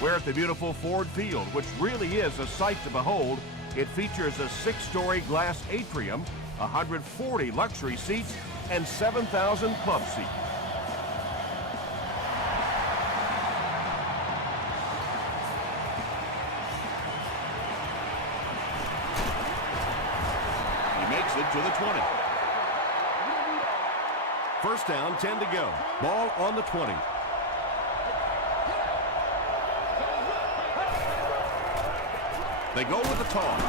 We're at the beautiful Ford Field, which really is a sight to behold. It features a 6-story glass atrium, 140 luxury seats, and 7,000 club seats. He makes it to the 20. First down, 10 to go. Ball on the 20. They go with the toss.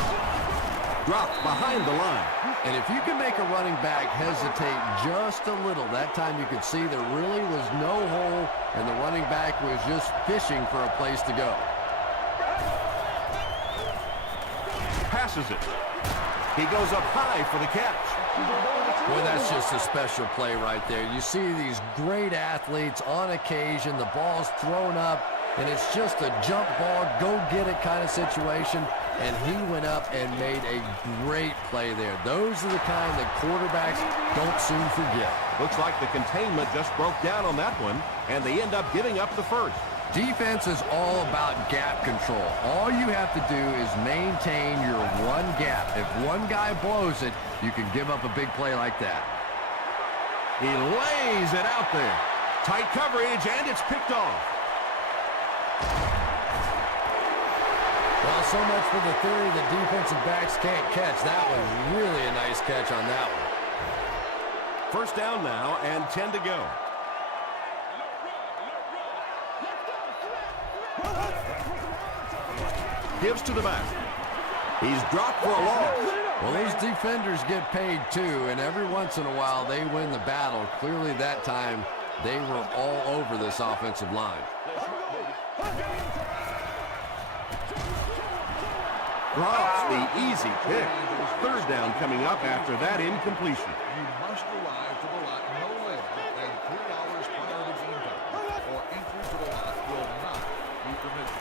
Dropped behind the line. And if you can make a running back hesitate just a little, that time you could see there really was no hole, and the running back was just fishing for a place to go. Passes it. He goes up high for the catch. Boy, that's just a special play right there. You see these great athletes on occasion, the ball's thrown up, and it's just a jump ball, go-get-it kind of situation, and he went up and made a great play there. Those are the kind that quarterbacks don't soon forget. Looks like the containment just broke down on that one, and they end up giving up the first. Defense is all about gap control. All you have to do is maintain your one gap. If one guy blows it, you can give up a big play like that. He lays it out there. Tight coverage, and it's picked off. Well, so much for the theory that defensive backs can't catch. That was really a nice catch on that one. First down now, and 10 to go. Gives to the back. He's dropped for a loss. Well, these defenders get paid too, and every once in a while they win the battle. Clearly that time they were all over this offensive line. Drops the easy pick. Third down coming up after that incompletion. You must arrive to the lot no later than 3 hours prior to game time, or entry to the lot will not be permitted.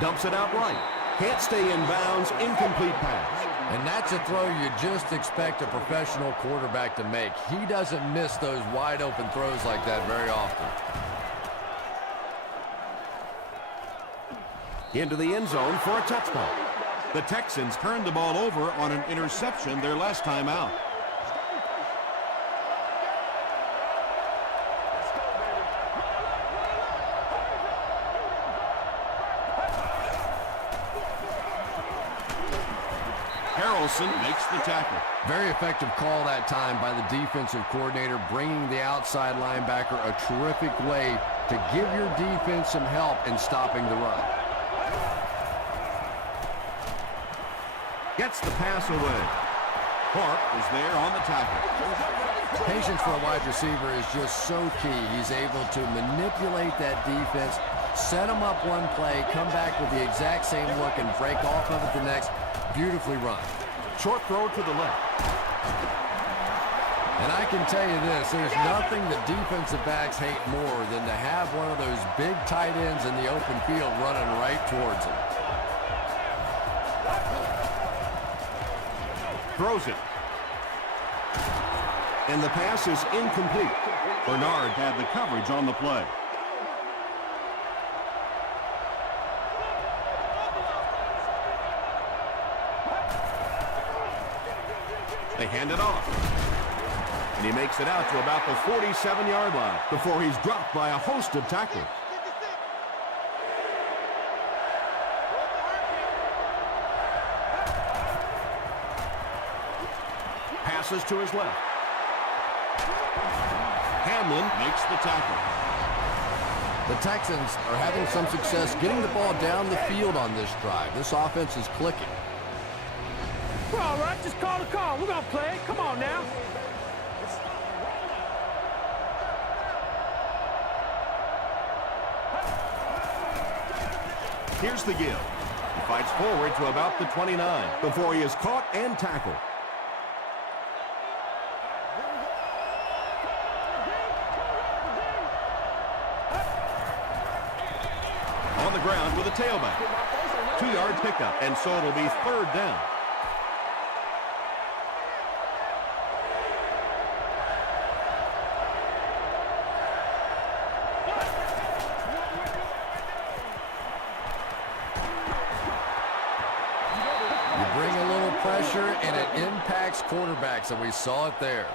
Dumps it out right. Can't stay in bounds. Incomplete pass. And that's a throw you just expect a professional quarterback to make. He doesn't miss those wide open throws like that very often. Into the end zone for a touchdown. The Texans turned the ball over on an interception their last time out. Harrelson makes the tackle. Very effective call that time by the defensive coordinator, bringing the outside linebacker a terrific way to give your defense some help in stopping the run. Gets the pass away. Clark is there on the tackle. Patience for a wide receiver is just so key. He's able to manipulate that defense, set them up one play, come back with the exact same look, and break off of it the next. Beautifully run. Short throw to the left. And I can tell you this, there's nothing that defensive backs hate more than to have one of those big tight ends in the open field running right towards them. Throws it. And the pass is incomplete. Bernard had the coverage on the play. They hand it off. And he makes it out to about the 47-yard line before he's dropped by a host of tacklers. Passes to his left. Hamlin makes the tackle. The Texans are having some success getting the ball down the field on this drive. This offense is clicking. We're all right. Just call the call. We're going to play. Come on now. Here's the give. He fights forward to about the 29 before he is caught and tackled. On the ground with a tailback. 2-yard pickup, and so it'll be third down. pressure, and it impacts quarterbacks, and we saw it there.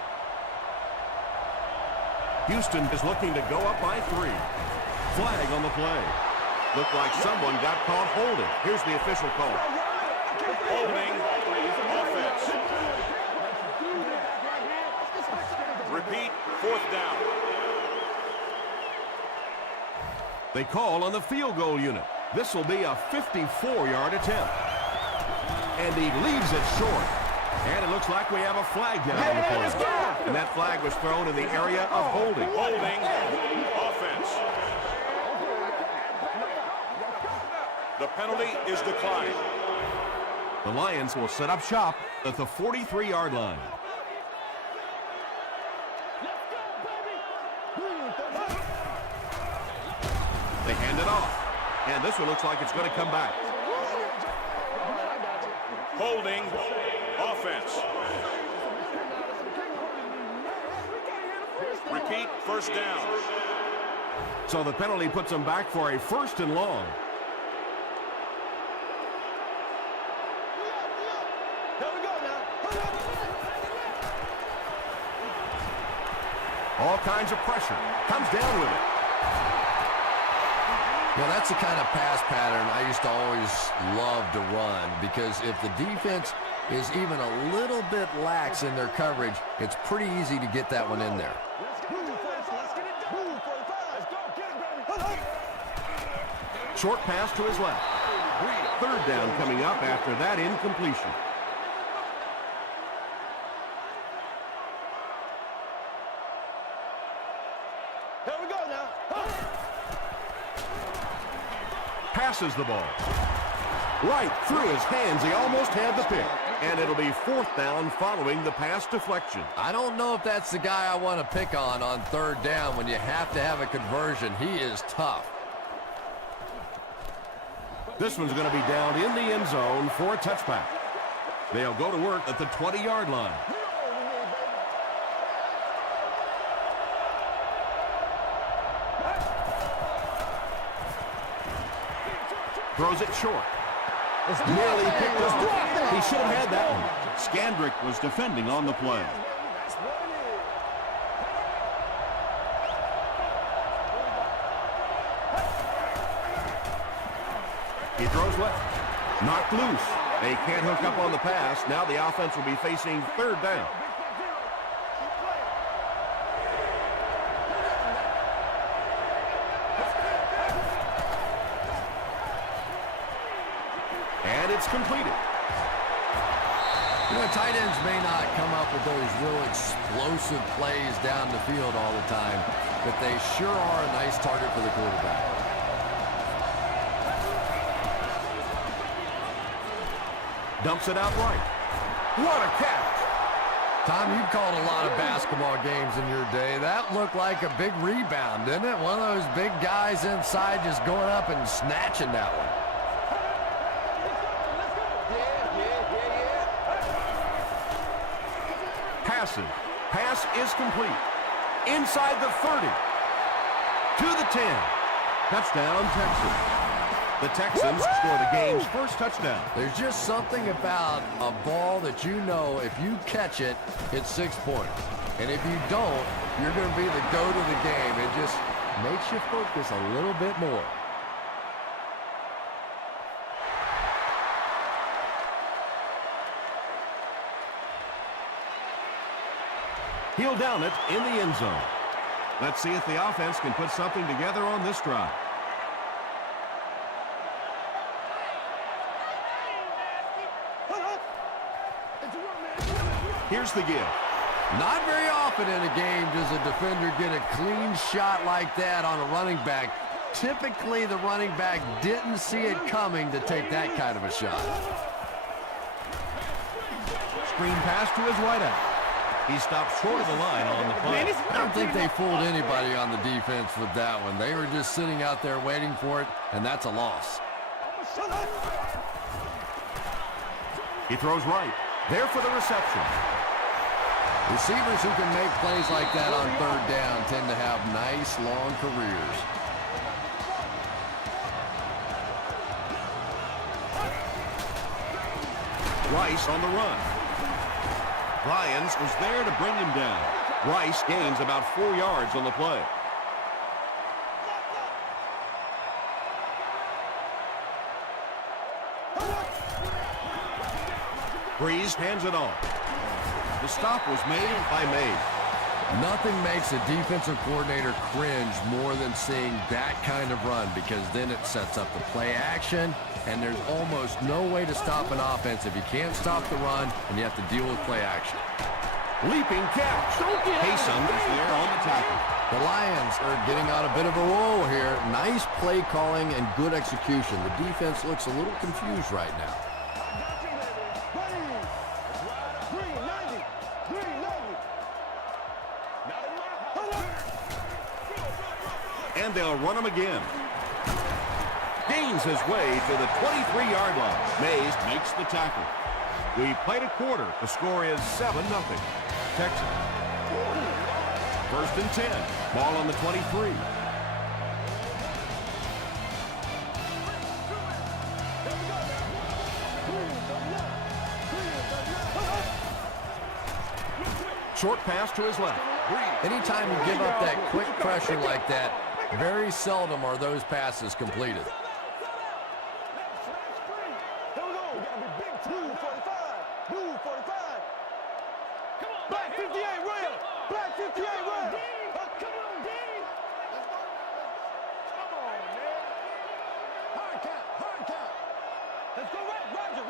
Houston is looking to go up by 3. Flag on the play. Looked like someone got caught holding. Here's the official call. Holding. Offense. Repeat. 4th down. They call on the field goal unit. This will be a 54-yard attempt. And he leaves it short. And it looks like we have a flag down on the play. And that flag was thrown in the area of holding. Holding. Offense. The penalty is declined. The Lions will set up shop at the 43-yard line. They hand it off. And this one looks like it's going to come back. Holding. Offense. Repeat. 1st down. So the penalty puts them back for a 1st and long. All kinds of pressure. Comes down with it. Well, that's the kind of pass pattern I used to always love to run, because if the defense is even a little bit lax in their coverage, it's pretty easy to get that one in there. Short pass to his left. 3rd down coming up after that incompletion. Passes the ball. Right through his hands. He almost had the pick. And it'll be 4th down following the pass deflection. I don't know if that's the guy I want to pick on 3rd down when you have to have a conversion. He is tough. This one's going to be down in the end zone for a touchback. They'll go to work at the 20-yard line. Throws it short. Nearly picked up. He should have had that one. Scandrick was defending on the play. He throws left. Knocked loose. They can't hook up on the pass. Now the offense will be facing 3rd down. And it's completed. You know, tight ends may not come up with those real explosive plays down the field all the time, but they sure are a nice target for the quarterback. Dumps it out right. What a catch! Tom, you've called a lot of basketball games in your day. That looked like a big rebound, didn't it? One of those big guys inside just going up and snatching that one. Passes. Pass is complete. Inside the 30. To the 10. Touchdown, Texans. The Texans score the game's first touchdown. There's just something about a ball that you know if you catch it, it's 6 points. And if you don't, you're going to be the goat of the game. It just makes you focus a little bit more. He'll down it in the end zone. Let's see if the offense can put something together on this drive. Here's the give. Not very often in a game does a defender get a clean shot like that on a running back. Typically, the running back didn't see it coming to take that kind of a shot. Screen pass to his right out. He stopped short of the line on the play. I don't think they fooled anybody on the defense with that one. They were just sitting out there waiting for it, and that's a loss. He throws right. There for the reception. Receivers who can make plays like that on 3rd down tend to have nice, long careers. Rice on the run. Ryans was there to bring him down. Rice gains about 4 yards on the play. Breeze hands it off. The stop was made by Mays. Nothing makes a defensive coordinator cringe more than seeing that kind of run, because then it sets up the play action, and there's almost no way to stop an offense if you can't stop the run and you have to deal with play action. Leaping catch. Haysom is there on the tackle. The Lions are getting on a bit of a roll here. Nice play calling and good execution. The defense looks a little confused right now. And they'll run him again. Gains his way to the 23-yard line. Mays makes the tackle. We played a quarter. The score is 7-0. Texans. 1st and 10. Ball on the 23. Short pass to his left. Anytime you give up that quick pressure like that, very seldom are those passes completed. Black 58 rail. Black 58 rail. Come on, D. Come on, man. Hard count. Hard count. Let's go, Roger.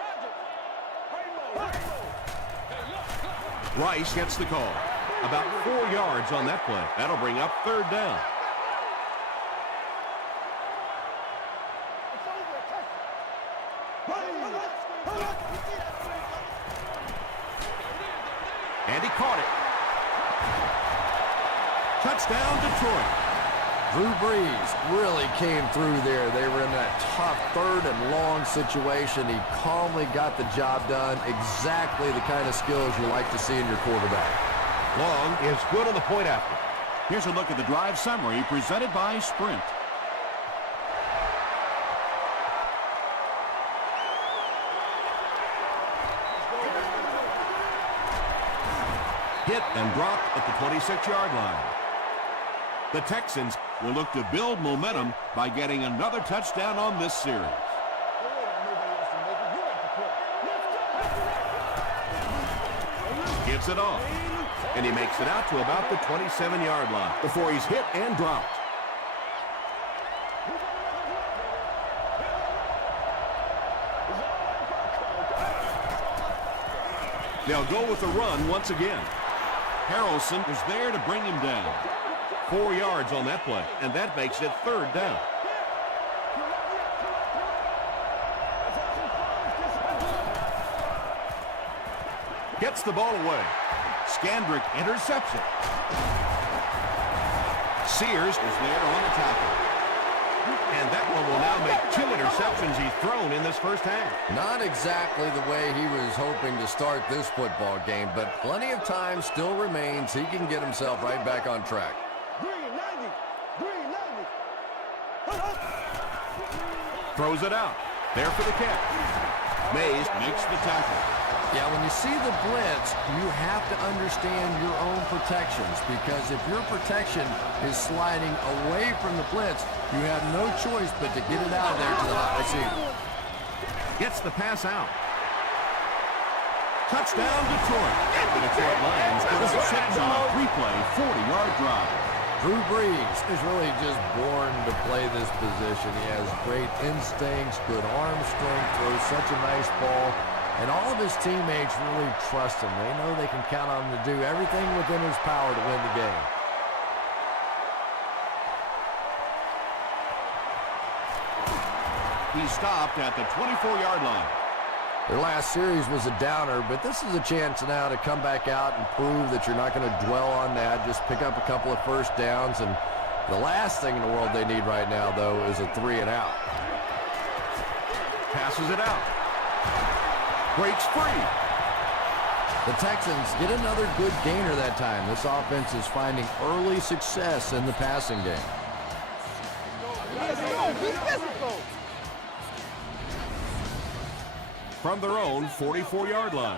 Rainbow. Rice gets the call. About 4 yards on that play. That'll bring up 3rd down. And he caught it. Touchdown, Detroit. Drew Brees really came through there. They were in that tough 3rd and long situation. He calmly got the job done. Exactly the kind of skills you like to see in your quarterback. Long is good on the point after. Here's a look at the drive summary presented by Sprint. Hit and dropped at the 26-yard line. The Texans will look to build momentum by getting another touchdown on this series. Gives it off, and he makes it out to about the 27-yard line before he's hit and dropped. They'll go with the run once again. Harrelson is there to bring him down. 4 yards on that play, and that makes it 3rd down. Gets the ball away. Scandrick intercepts it. Sears is there on the tackle. And that one will now make 2 interceptions he's thrown in this first half. Not exactly the way he was hoping to start this football game, but plenty of time still remains. He can get himself right back on track. Throws it out. There for the catch. Mays makes the tackle. Yeah, when you see the blitz, you have to understand your own protections, because if your protection is sliding away from the blitz, you have no choice but to get it out of there to the hot receiver. Gets the pass out. Touchdown, Detroit. The Detroit Lions get a 6 on a 3-play, 40-yard drive. Drew Brees is really just born to play this position. He has great instincts, good arm strength, throws such a nice ball. And all of his teammates really trust him. They know they can count on him to do everything within his power to win the game. He stopped at the 24-yard line. Their last series was a downer, but this is a chance now to come back out and prove that you're not going to dwell on that. Just pick up a couple of first downs, and the last thing in the world they need right now, though, is a 3-and-out. Passes it out. Breaks free. The Texans get another good gainer that time. This offense is finding early success in the passing game. From their own 44-yard line.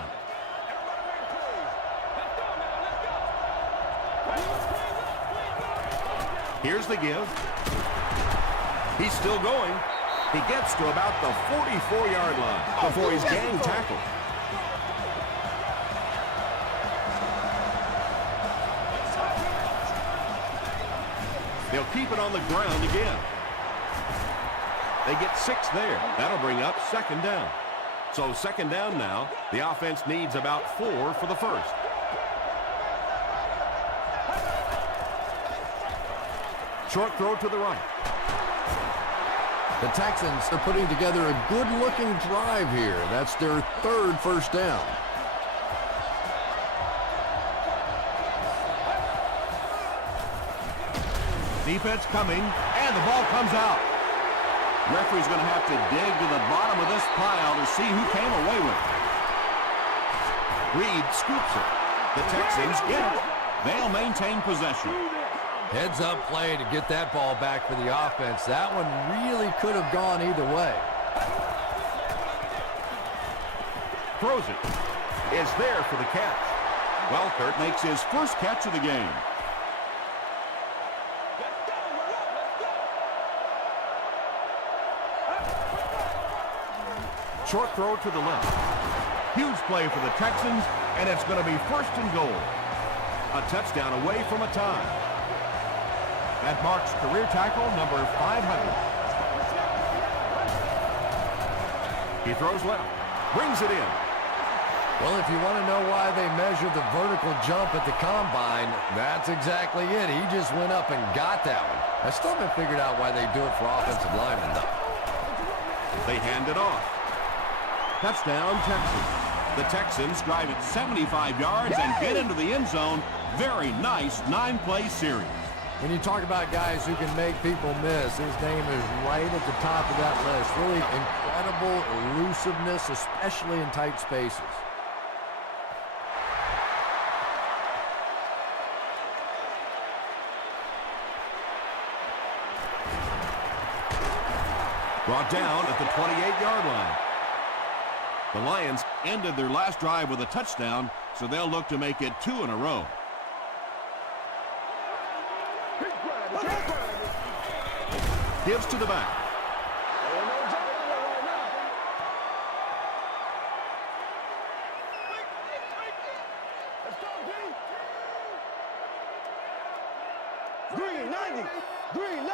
Here's the give. He's still going. He gets to about the 44-yard line before he's gang tackled. They'll keep it on the ground again. They get 6 there. That'll bring up second down. So second down now. The offense needs about 4 for the first. Short throw to the right. The Texans are putting together a good-looking drive here. That's their 3rd first down. Defense coming, and the ball comes out. Referee's going to have to dig to the bottom of this pile to see who came away with it. Reed scoops it. The Texans get it. They'll maintain possession. Heads-up play to get that ball back for the offense. That one really could have gone either way. Throws it. Is there for the catch. Welkert makes his first catch of the game. Short throw to the left. Huge play for the Texans, and it's going to be first and goal. A touchdown away from a tie. That marks career tackle number 500. He throws left. Brings it in. Well, if you want to know why they measured the vertical jump at the combine, that's exactly it. He just went up and got that one. I still haven't figured out why they do it for offensive linemen, though. They hand it off. Touchdown, Texans. The Texans drive it 75 yards and get into the end zone. Very nice 9-play series. When you talk about guys who can make people miss, his name is right at the top of that list. Really incredible elusiveness, especially in tight spaces. Brought down at the 28-yard line. The Lions ended their last drive with a touchdown, so they'll look to make it 2 in a row. Gives to the back. Green 90. Green 90.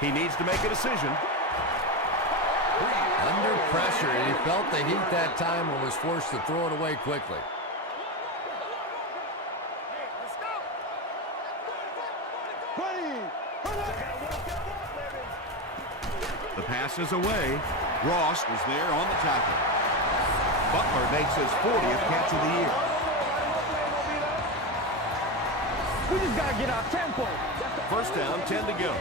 He needs to make a decision. Under pressure, and he felt the heat that time and was forced to throw it away quickly. The pass is away. Ross is there on the tackle. Butler makes his 40th catch of the year. We just got to get our tempo. First down, 10 to go.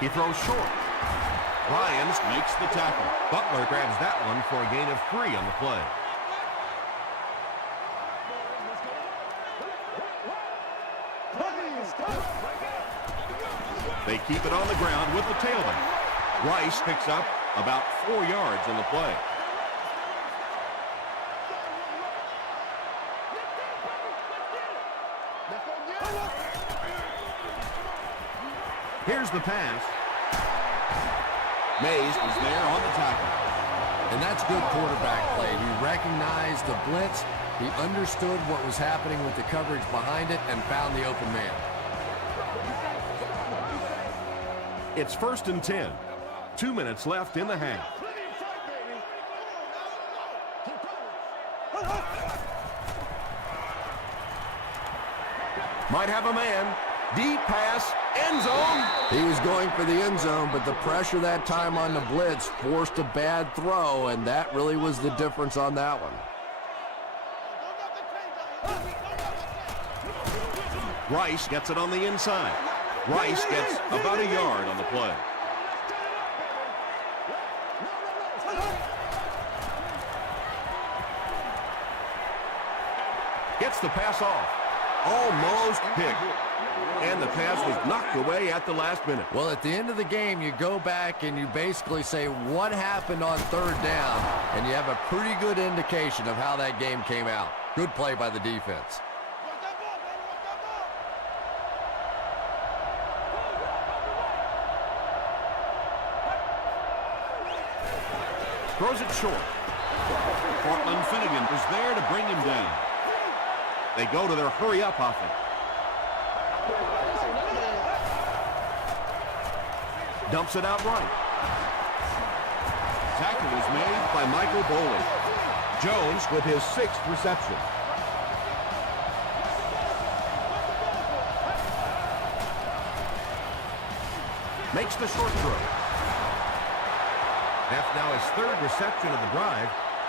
He throws short. Lyons makes the tackle. Butler grabs that one for a gain of 3 on the play. They keep it on the ground with the tailback. Rice picks up about 4 yards on the play. Here's the pass. Mays is there on the tackle. And that's good quarterback play. He recognized the blitz. He understood what was happening with the coverage behind it and found the open man. It's first and 10. 2 minutes left in the half. Might have a man. Deep pass, end zone. He was going for the end zone, but the pressure that time on the blitz forced a bad throw, and that really was the difference on that one. Rice gets it on the inside. Rice gets about a yard on the play. Gets the pass off. Almost picked. And the pass was knocked away at the last minute. Well, at the end of the game, you go back and you basically say what happened on third down, and you have a pretty good indication of how that game came out. Good play by the defense. Throws it short. Cortland Finnegan is there to bring him down. They go to their hurry-up offense. Dumps it out right. Tackle is made by Michael Boley. Jones with his 6th reception. Makes the short throw. That's now his 3rd reception of the drive.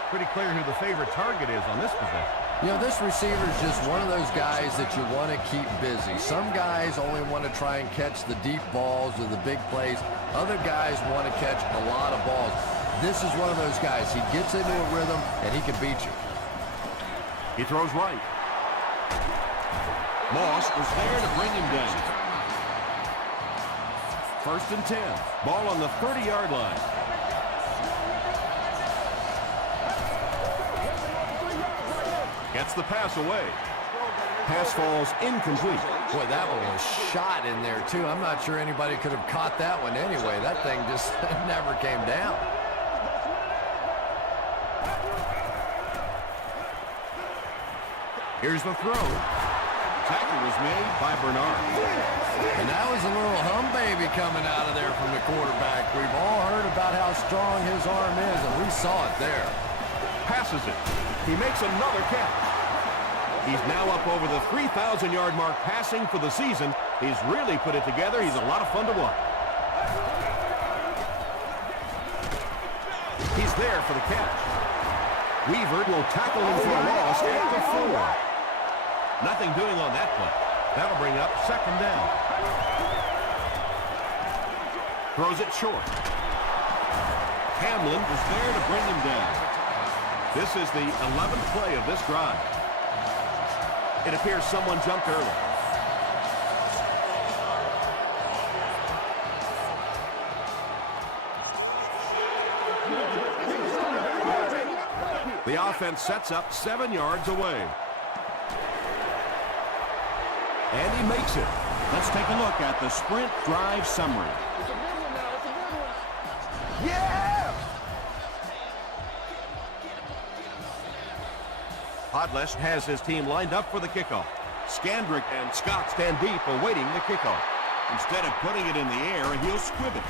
Pretty clear who the favorite target is on this possession. You know, this receiver is just one of those guys that you want to keep busy. Some guys only want to try and catch the deep balls or the big plays. Other guys want to catch a lot of balls. This is one of those guys. He gets into a rhythm, and he can beat you. He throws right. Moss was there to bring him down. 1st and 10. Ball on the 30-yard line. Gets the pass away. Pass falls incomplete. Boy, that one was shot in there, too. I'm not sure anybody could have caught that one anyway. That thing just never came down. Here's the throw. Tackle was made by Bernard. And that was a little hum baby coming out of there from the quarterback. We've all heard about how strong his arm is, and we saw it there. Passes it. He makes another catch. He's now up over the 3,000-yard mark passing for the season. He's really put it together. He's a lot of fun to watch. He's there for the catch. Weaver will tackle him for a loss at the 4. Nothing doing on that play. That'll bring up 2nd down. Throws it short. Hamlin is there to bring him down. This is the 11th play of this drive. It appears someone jumped early. The offense sets up 7 yards away. And he makes it. Let's take a look at the sprint drive summary. Yeah! Podlesh has his team lined up for the kickoff. Skandrick and Scott stand deep awaiting the kickoff. Instead of putting it in the air, he'll squib it.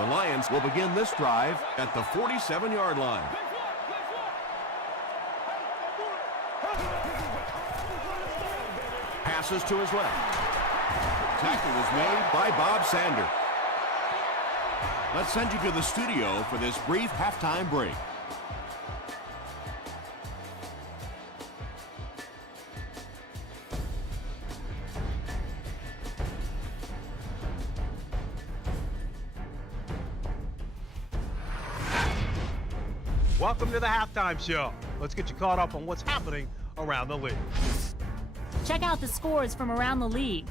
The Lions will begin this drive at the 47-yard line. Passes to his left. Tackle was made by Bob Sander. Let's send you to the studio for this brief halftime break. Welcome to the halftime show. Let's get you caught up on what's happening around the league. Check out the scores from around the league.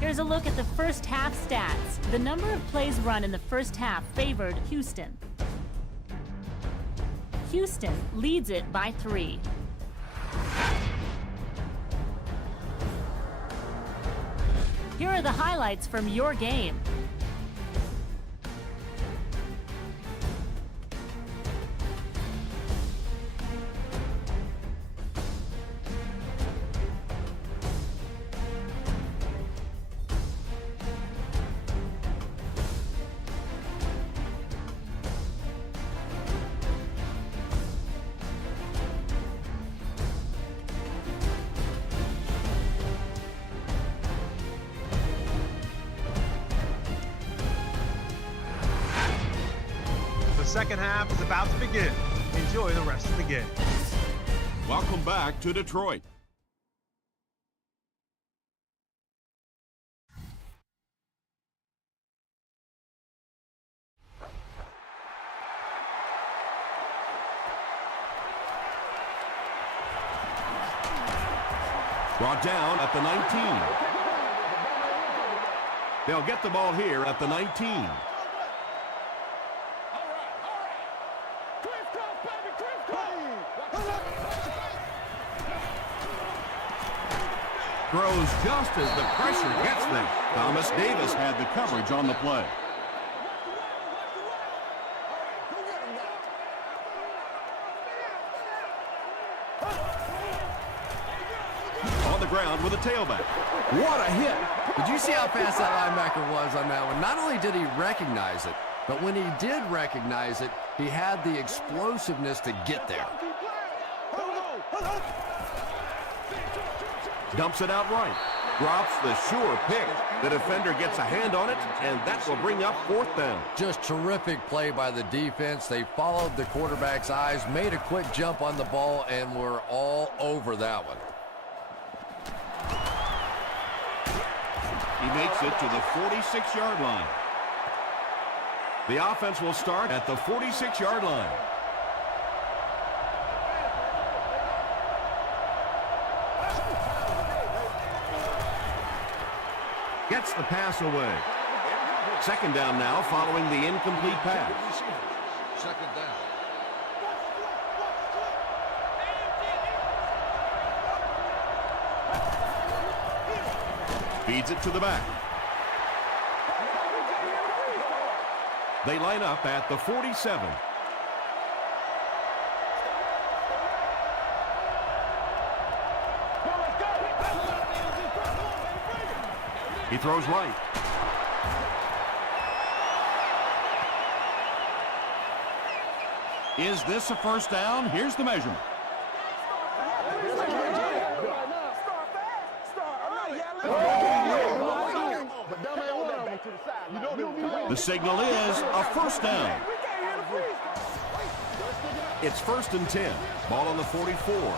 Here's a look at the first half stats. The number of plays run in the first half favored Houston. Houston leads it by 3. Here are the highlights from your game. second half is about to begin. Enjoy the rest of the game. Welcome back to Detroit. Brought down at the 19. They'll get the ball here at the 19. Throws just as the pressure gets them. Thomas Davis had the coverage on the play. On the ground with a tailback. What a hit. Did you see how fast that linebacker was on that one? Not only did he recognize it, but when he did recognize it, he had the explosiveness to get there. Dumps it out right. Drops the sure pick. The defender gets a hand on it, and that will bring up fourth down. Just terrific play by the defense. They followed the quarterback's eyes, made a quick jump on the ball, and were all over that one. He makes it to the 46-yard line. The offense will start at the 46-yard line. Gets the pass away. Second down now following the incomplete pass. Second down. Feeds it to the back. They line up at the 47. He throws right. Is this a first down? Here's the measurement. The signal is a first down. It's 1st and 10. Ball on the 44.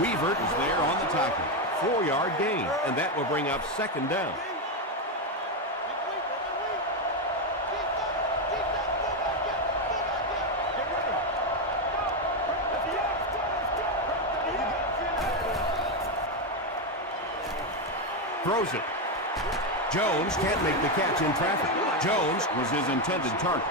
Weaver is there on the tackle. 4-yard gain, and that will bring up second down. Throws it. Jones can't make the catch in traffic. Jones was his intended target.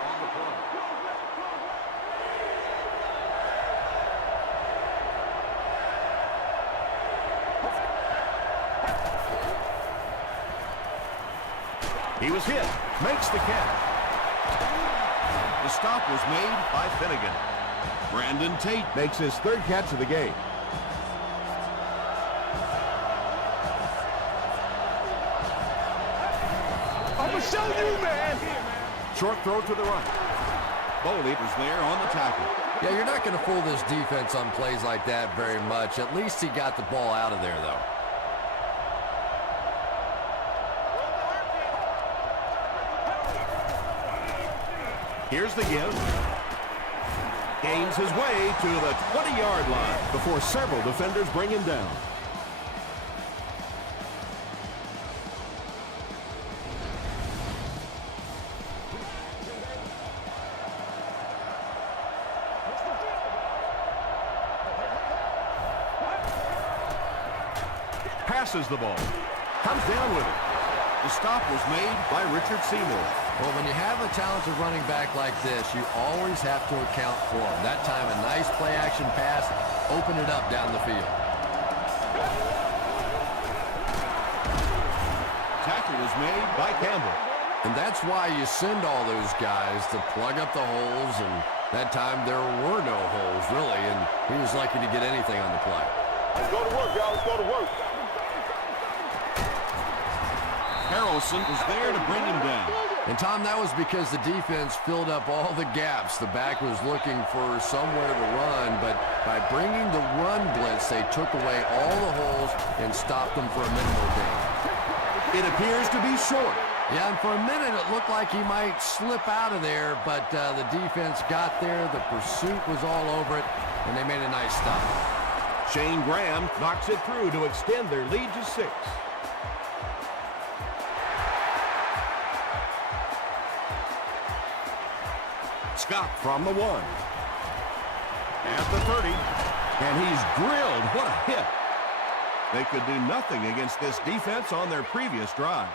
He was hit. Makes the catch. The stop was made by Finnegan. Brandon Tate makes his third catch of the game. I'm gonna show you, man. Short throw to the right. Boley was there on the tackle. Yeah, you're not going to fool this defense on plays like that very much. At least he got the ball out of there, though. Here's the give. Gains his way to the 20-yard line before several defenders bring him down. Passes the ball. Comes down with it. The stop was made by Richard Seymour. Well, when you have a talented running back like this, you always have to account for him. That time, a nice play-action pass opened it up down the field. Tackle was made by Campbell. And that's why you send all those guys to plug up the holes, and that time there were no holes, really, and he was lucky to get anything on the play. Let's go to work, y'all. Let's go to work. Harrelson was there to bring him down. And, Tom, that was because the defense filled up all the gaps. The back was looking for somewhere to run, but by bringing the run blitz, they took away all the holes and stopped them for a minimal gain. It appears to be short. Yeah, and for a minute it looked like he might slip out of there, but the defense got there. The pursuit was all over it, and they made a nice stop. Shane Graham knocks it through to extend their lead to 6. Scott from the 1. At the 30. And he's drilled. What a hit. They could do nothing against this defense on their previous drive.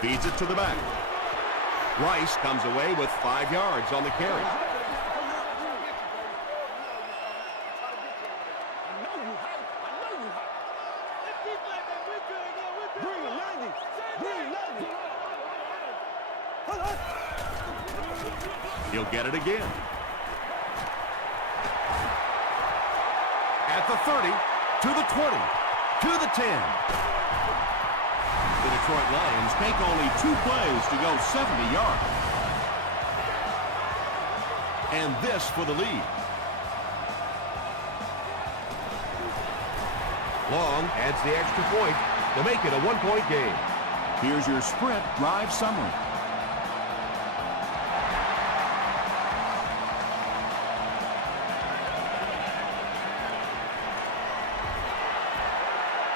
Feeds it to the back. Rice comes away with 5 yards on the carry. He'll get it again. At the 30, to the 20, to the 10. The Detroit Lions take only 2 plays to go 70 yards. And this for the lead. Long adds the extra point to make it a 1-point game. Here's your Sprint drive summary.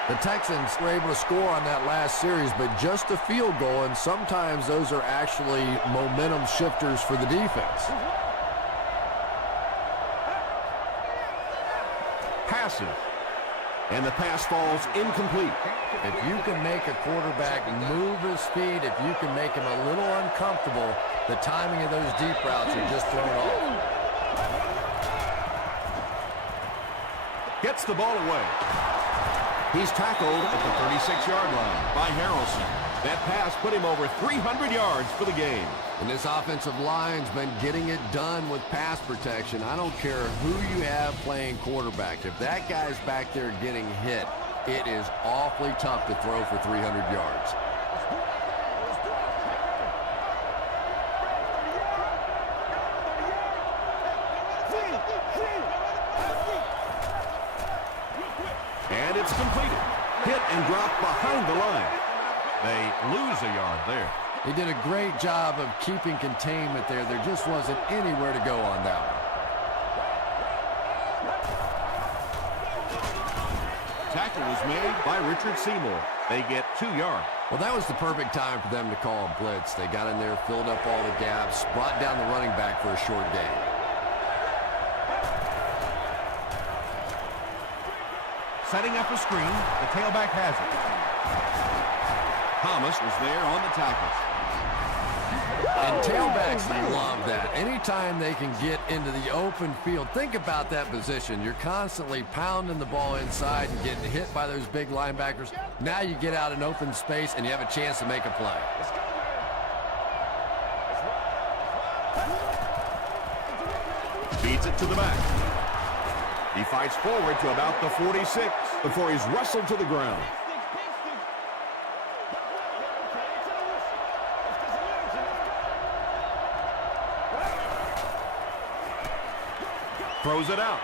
The Texans were able to score on that last series, but just a field goal, and sometimes those are actually momentum shifters for the defense. Passes. And the pass falls incomplete. If you can make a quarterback move his feet, if you can make him a little uncomfortable, the timing of those deep routes are just thrown off. Gets the ball away. He's tackled at the 36-yard line by Harrelson. That pass put him over 300 yards for the game. And this offensive line's been getting it done with pass protection. I don't care who you have playing quarterback. If that guy's back there getting hit, it is awfully tough to throw for 300 yards. And it's completed. Hit and drop behind the line. They lose a yard there. He did a great job of keeping containment there. There just wasn't anywhere to go on that one. Tackle was made by Richard Seymour. They get 2 yards. Well, that was the perfect time for them to call a blitz. They got in there, filled up all the gaps, brought down the running back for a short gain. Setting up a screen, the tailback has it. Thomas was there on the tackle. And tailbacks love that. Anytime they can get into the open field, think about that position. You're constantly pounding the ball inside and getting hit by those big linebackers. Now you get out in open space and you have a chance to make a play. Feeds it to the back. He fights forward to about the 46 before he's wrestled to the ground. Throws it out.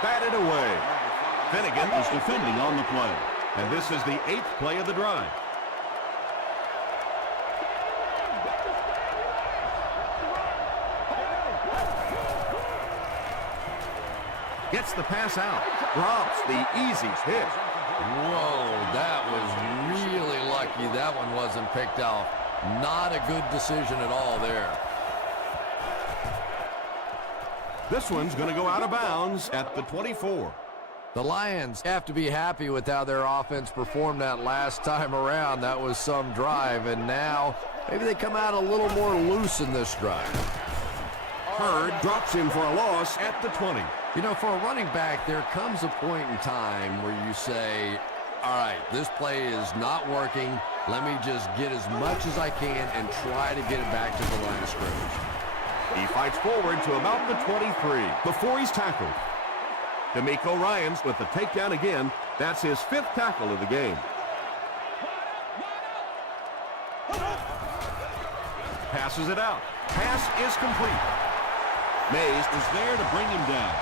Batted away. Finnegan is defending on the play. And this is the 8th play of the drive. Gets the pass out. Drops the easy hit. Whoa, that was really lucky. That one wasn't picked off. Not a good decision at all there. This one's going to go out of bounds at the 24. The Lions have to be happy with how their offense performed that last time around. That was some drive, and now maybe they come out a little more loose in this drive. Hurd drops him for a loss at the 20. You know, for a running back, there comes a point in time where you say, all right, this play is not working. Let me just get as much as I can and try to get it back to the line of scrimmage. He fights forward to about the 23 before he's tackled. D'Amico Ryans with the takedown again. That's his 5th tackle of the game. Passes it out. Pass is complete. Mays is there to bring him down.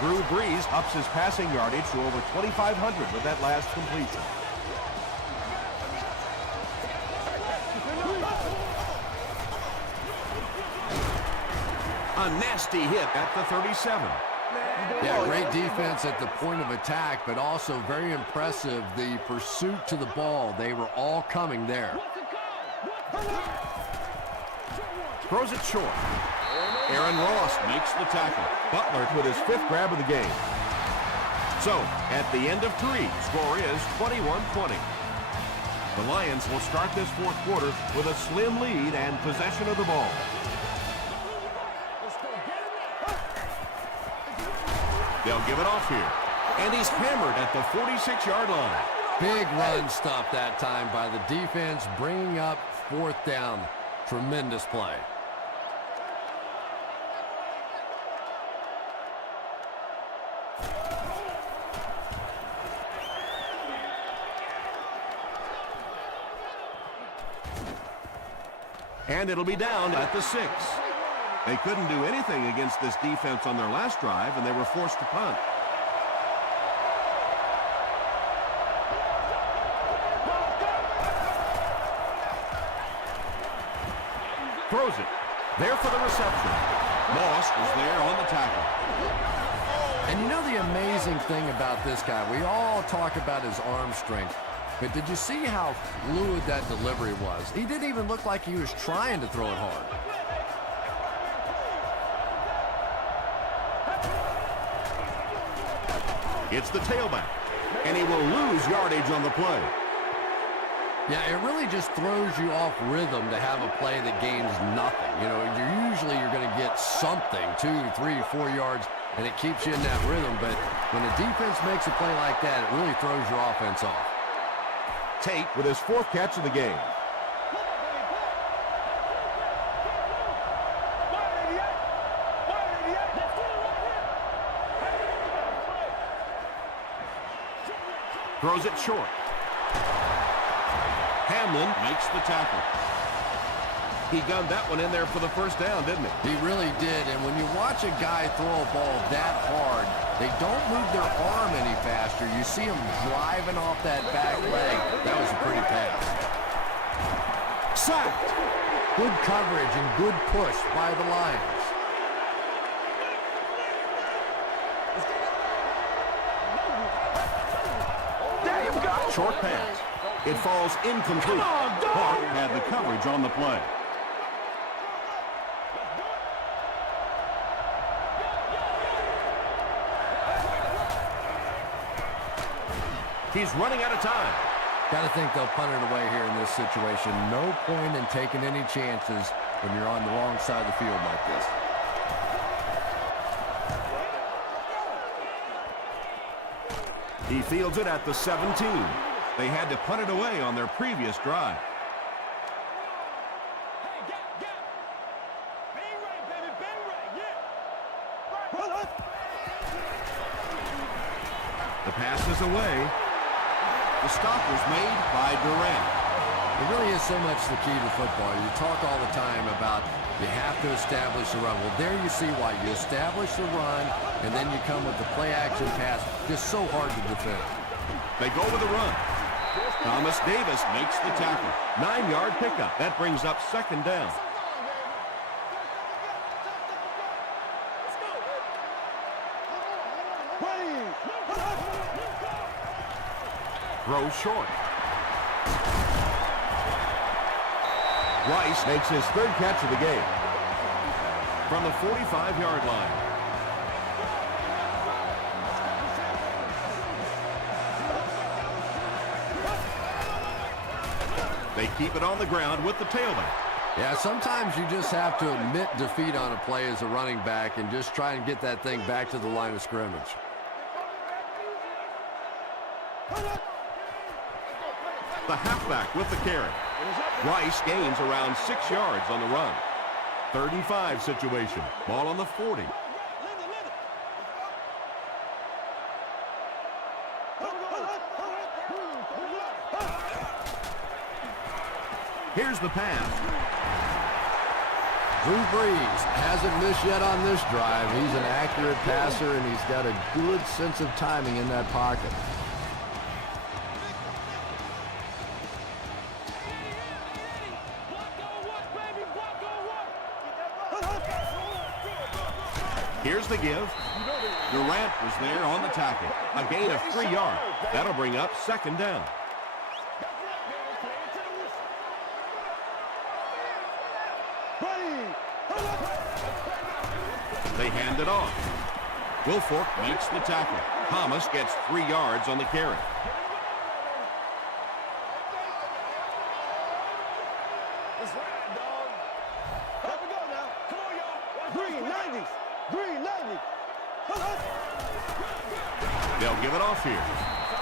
Drew Brees ups his passing yardage to over 2,500 with that last completion. A nasty hit at the 37. Yeah, great defense at the point of attack, but also very impressive the pursuit to the ball. They were all coming there. Throws it short. Aaron Ross makes the tackle. Butler with his 5th grab of the game. So, at the end of 3, score is 21-20. The Lions will start this 4th quarter with a slim lead and possession of the ball. They'll give it off here. And he's hammered at the 46-yard line. Big run stop that time by the defense, bringing up 4th down. Tremendous play. And it'll be down at the 6. They couldn't do anything against this defense on their last drive, and they were forced to punt. Throws it. There for the reception. Moss is there on the tackle. And you know the amazing thing about this guy, we all talk about his arm strength, but did you see how fluid that delivery was? He didn't even look like he was trying to throw it hard. It's the tailback, and he will lose yardage on the play. Yeah, it really just throws you off rhythm to have a play that gains nothing. You know, you're going to get something, 2, 3, 4 yards, and it keeps you in that rhythm. But when the defense makes a play like that, it really throws your offense off. Tate with his 4th catch of the game. Throws it short. Hamlin makes the tackle. He gunned that one in there for the 1st down, didn't he? He really did, and when you watch a guy throw a ball that hard, they don't move their arm any faster. You see him driving off that back leg. That was a pretty pass. Sacked. Good coverage and good push by the Lions. Short pass. It falls incomplete. Hawk had the coverage on the play. He's running out of time. Got to think they'll punt it away here in this situation. No point in taking any chances when you're on the wrong side of the field like this. He fields it at the 17. They had to punt it away on their previous drive. The pass is away. The stop was made by Durant. It really is so much the key to football. You talk all the time about you have to establish the run. Well, there you see why. You establish the run, and then you come with the play-action pass. Just so hard to defend. They go with the run. Thomas Davis makes the tackle. 9-yard pickup. That brings up 2nd down. Throw short. Rice makes his 3rd catch of the game. From the 45-yard line. They keep it on the ground with the tailback. Yeah, sometimes you just have to admit defeat on a play as a running back and just try and get that thing back to the line of scrimmage. The halfback with the carry. Rice gains around 6 yards on the run. 35 situation. Ball on the 40. Here's the pass. Drew Brees hasn't missed yet on this drive. He's an accurate passer, and he's got a good sense of timing in that pocket. Here's the give. Durant was there on the tackle. A gain of 3 yards. That'll bring up second down. They hand it off. Wilfork makes the tackle. Thomas gets 3 yards on the carry. That's right, dog. Here we go now. Come on, y'all. Green 90s. Green 90s. They'll give it off here.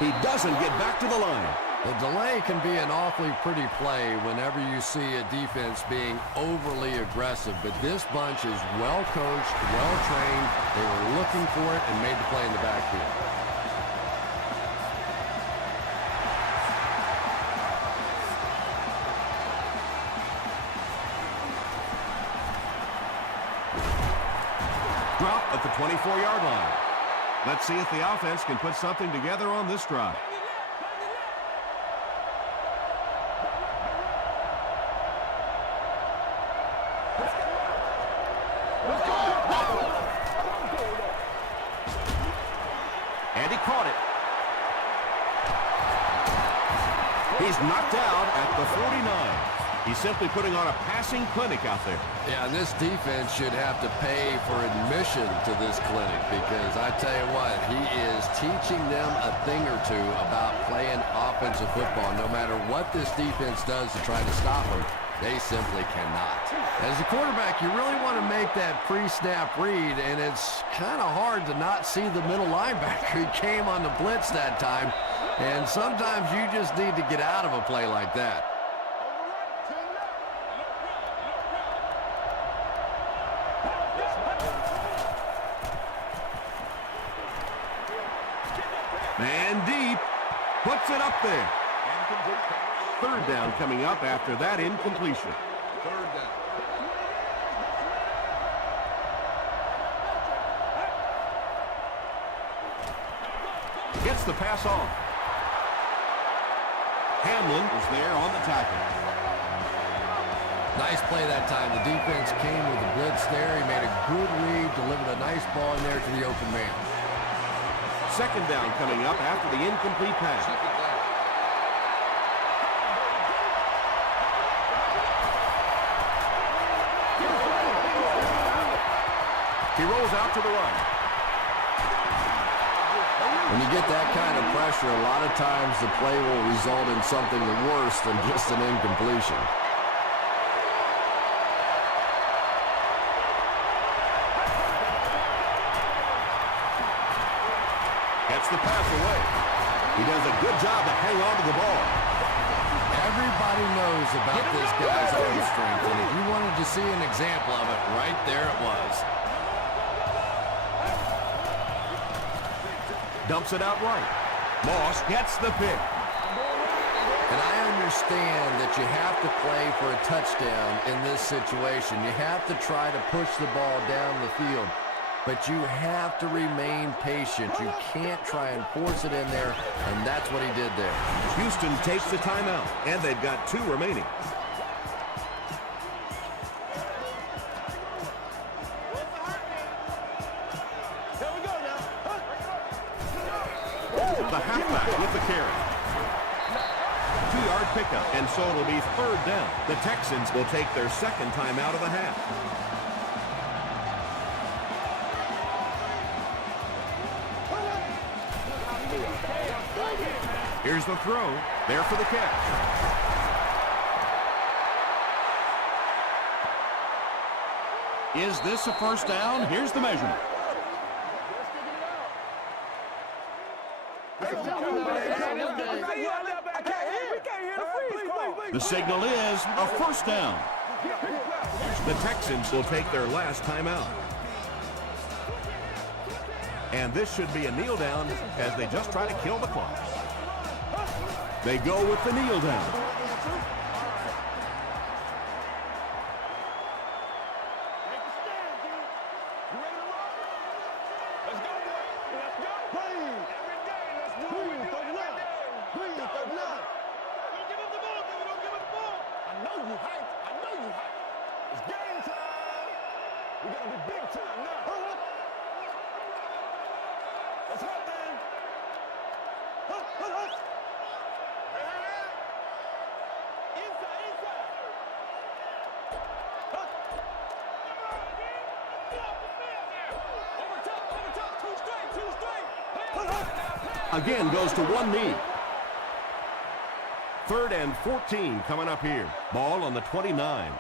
He doesn't get back to the line. The delay can be an awfully pretty play whenever you see a defense being overly aggressive, but this bunch is well coached, well trained. They were looking for it and made the play in the backfield. Drop at the 24-yard line. Let's see if the offense can put something together on this drive. And he caught it. He's knocked out at the 49. He's simply putting on a passing clinic out there. Yeah, and this defense should have to pay for admission to this clinic because I tell you what, he is teaching them a thing or two about playing offensive football. No matter what this defense does to try to stop them, they simply cannot. As a quarterback, you really want to make that pre-snap read, and it's kind of hard to not see the middle linebacker. He came on the blitz that time, and sometimes you just need to get out of a play like that. Man deep. Puts it up there. Third down coming up after that incompletion. Third down. Gets the pass off. Hamlin was there on the tackle. Nice play that time. The defense came with the blitz there. He made a good read, delivered a nice ball in there to the open man. Second down coming up after the incomplete pass. Second down. He rolls out to the right. When you get that kind of pressure, a lot of times the play will result in something worse than just an incompletion. Gets the pass away. He does a good job to hang on to the ball. Everybody knows about this guy's arm strength, and if you wanted to see an example of it, right there it was. Dumps it out right. Moss gets the pick. And I understand that you have to play for a touchdown in this situation. You have to try to push the ball down the field. But you have to remain patient. You can't try and force it in there, and that's what he did there. Houston takes the timeout, and they've got 2 remaining. Here we go now. The halfback with the carry. 2-yard pickup, and so it'll be third down. The Texans will take their second timeout of the half. Here's the throw. There for the catch. Is this a first down? Here's the measurement. The signal is a first down. The Texans will take their last timeout. And this should be a kneel down as they just try to kill the clock. They go with the kneel down. Again goes to one knee. 3rd and 14 coming up here. Ball on the 29.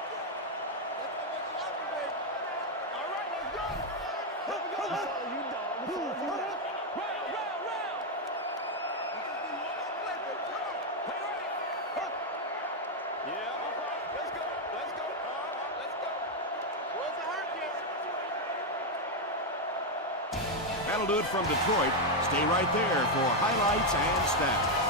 That'll do it from Detroit. Stay right there for highlights and stats.